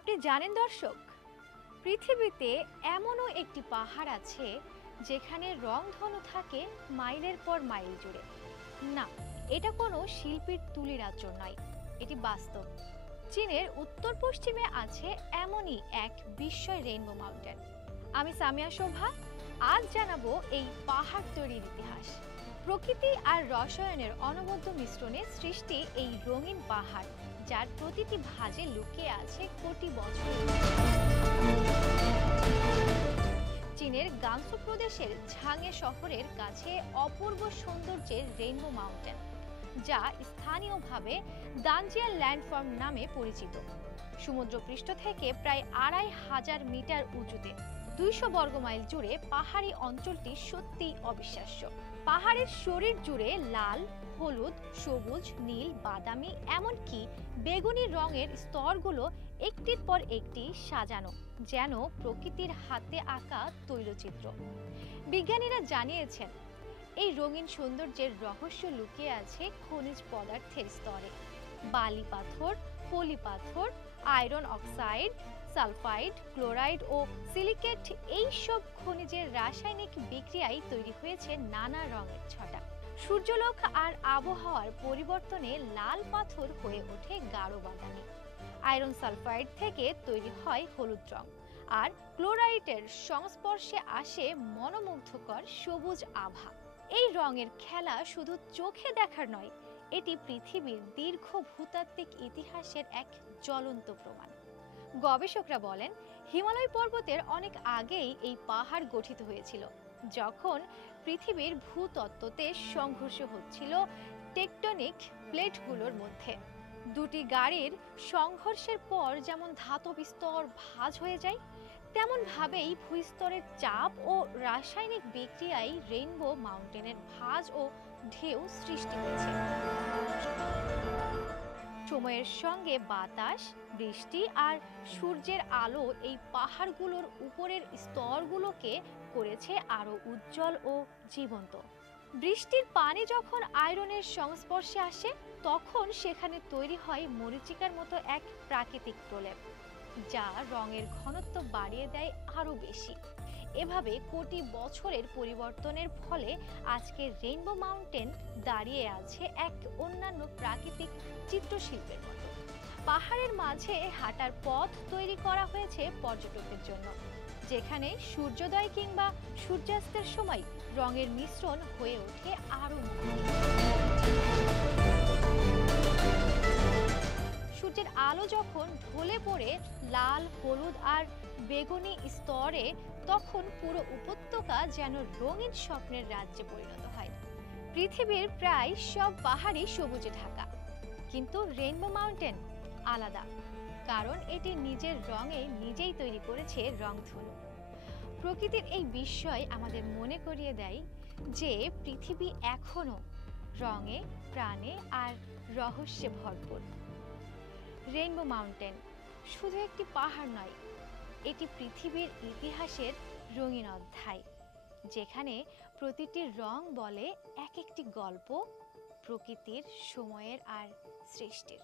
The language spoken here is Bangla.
আপনি জানেন দর্শক, পৃথিবীতে এমনও একটি পাহাড় আছে যেখানে রংধনু থাকে মাইলের পর মাইল জুড়ে। না, এটা কোনো শিল্পীর তুলির আঁচড় নয়, এটি বাস্তব। চীনের উত্তর পশ্চিমে আছে এমনই এক বিস্ময় রেইনবো মাউন্টেন। আমি সামিয়া শোভা, আজ জানাবো এই পাহাড় তৈরির ইতিহাস। প্রকৃতি আর রসায়নের অনবদ্য মিশ্রণে সৃষ্টি এই রঙিন পাহাড়, যার প্রতিটি ভাঁজে লুকিয়ে আছে কোটি বছর। চীনের গানসু প্রদেশের ঝাংয়ে শহরের কাছে অপূর্ব সৌন্দর্যের রেইনবো মাউন্টেন, যা স্থানীয়ভাবে দানজিয়ান ল্যান্ডফর্ম নামে পরিচিত। সমুদ্রপৃষ্ঠ থেকে প্রায় ২৫০০ মিটার উঁচুতে ২০০ বর্গমাইল জুড়ে পাহাড়ি অঞ্চলটি সত্যিই অবিশ্বাস্য। পাহাড়ের শরীর জুড়ে লাল, হলুদ, সবুজ, নীল, বাদামি, এমনকি বেগুনি রঙের স্তরগুলো একটির পর একটি সাজানো, যেন প্রকৃতির হাতে আঁকা তৈলচিত্র। বিজ্ঞানীরা জানিয়েছেন, এই রঙিন সৌন্দর্যের রহস্য লুকিয়ে আছে খনিজ পদার্থের স্তরে। বালি পাথর, পলি পাথর, আয়রন অক্সাইড, সালফাইড, ক্লোরাইড ও সিলিকেট, এই সব খনিজের রাসায়নিক বিক্রিয়ায় তৈরি হয়েছে নানা রঙের ছটা। সূর্যালোক আর আবহাওয়ার পরিবর্তনে লাল পাথর হয়ে ওঠে গাঢ় বাদামি। আয়রন সালফাইড থেকে তৈরি হয় হলুদ রং, আর ক্লোরাইডের সংস্পর্শে আসে মনোমুগ্ধকর সবুজ আভা। এই রঙের খেলা শুধু চোখে দেখার নয়, এটি পৃথিবীর দীর্ঘ ভূতাত্ত্বিক ইতিহাসের এক জ্বলন্ত প্রমাণ। গবেষকরা বলেন, হিমালয় পর্বতের অনেক আগেই এই পাহাড় গঠিত হয়েছিল, যখন পৃথিবীর ভূতত্ত্বতে সংঘর্ষ হচ্ছিল টেকটনিক প্লেটগুলোর মধ্যে। দুটি গাড়ির সংঘর্ষের পর যেমন ধাতব স্তর ভাঁজ হয়ে যায়, তেমন ভাবেই ভূস্তরের চাপ ও রাসায়নিক বিক্রিয়ায় রেইনবো মাউন্টেনের ভাঁজ ও ঢেউ সৃষ্টি হয়েছে। সময়ের সঙ্গে বাতাস, বৃষ্টি আর সূর্যের আলো এই পাহাড়গুলোর উপরের স্তরগুলোকে করেছে আরো উজ্জ্বল ও জীবন্ত। বৃষ্টির পানি যখন আয়রনের সংস্পর্শে আসে, তখন সেখানে তৈরি হয় মরীচিকার মতো এক প্রাকৃতিক প্রলেপ, যা রঙের ঘনত্ব বাড়িয়ে দেয় আরো বেশি। এভাবে কোটি বছরের পরিবর্তনের ফলে আজকে রেইনবো মাউন্টেন দাঁড়িয়ে আছে এক অন্যান্য প্রাকৃতিক চিত্রশিল্পের মতো। পাহাড়ের মাঝে হাঁটার পথ তৈরি করা হয়েছে পর্যটকদের জন্য, যেখানে সূর্যোদয় কিংবা সূর্যাস্তের সময় রঙের মিশ্রণ হয়ে ওঠে আরো মোহনীয়। সূর্যের আলো যখন ঢলে পড়ে লাল, হলুদ আর বেগুনি স্তরে, তখন পুরো উপত্যকা যেন রঙিন স্বপ্নের রাজ্যে পরিণত হয়। পৃথিবীর প্রায় সব পাহাড়ই সবুজে ঢাকা, কিন্তু রেইনবো মাউন্টেন আলাদা, কারণ এটি নিজের রঙে নিজেই তৈরি করেছে রংধনু। প্রকৃতির এই বিস্ময় আমাদের মনে করিয়ে দেয় যে পৃথিবী এখনো রঙে, প্রাণে আর রহস্যে ভরপুর। রেইনবো মাউন্টেন শুধু একটি পাহাড় নয়, এটি পৃথিবীর ইতিহাসের রঙিন অধ্যায়, যেখানে প্রতিটি রং বলে এক একটি গল্প প্রকৃতির, সময়ের আর সৃষ্টির।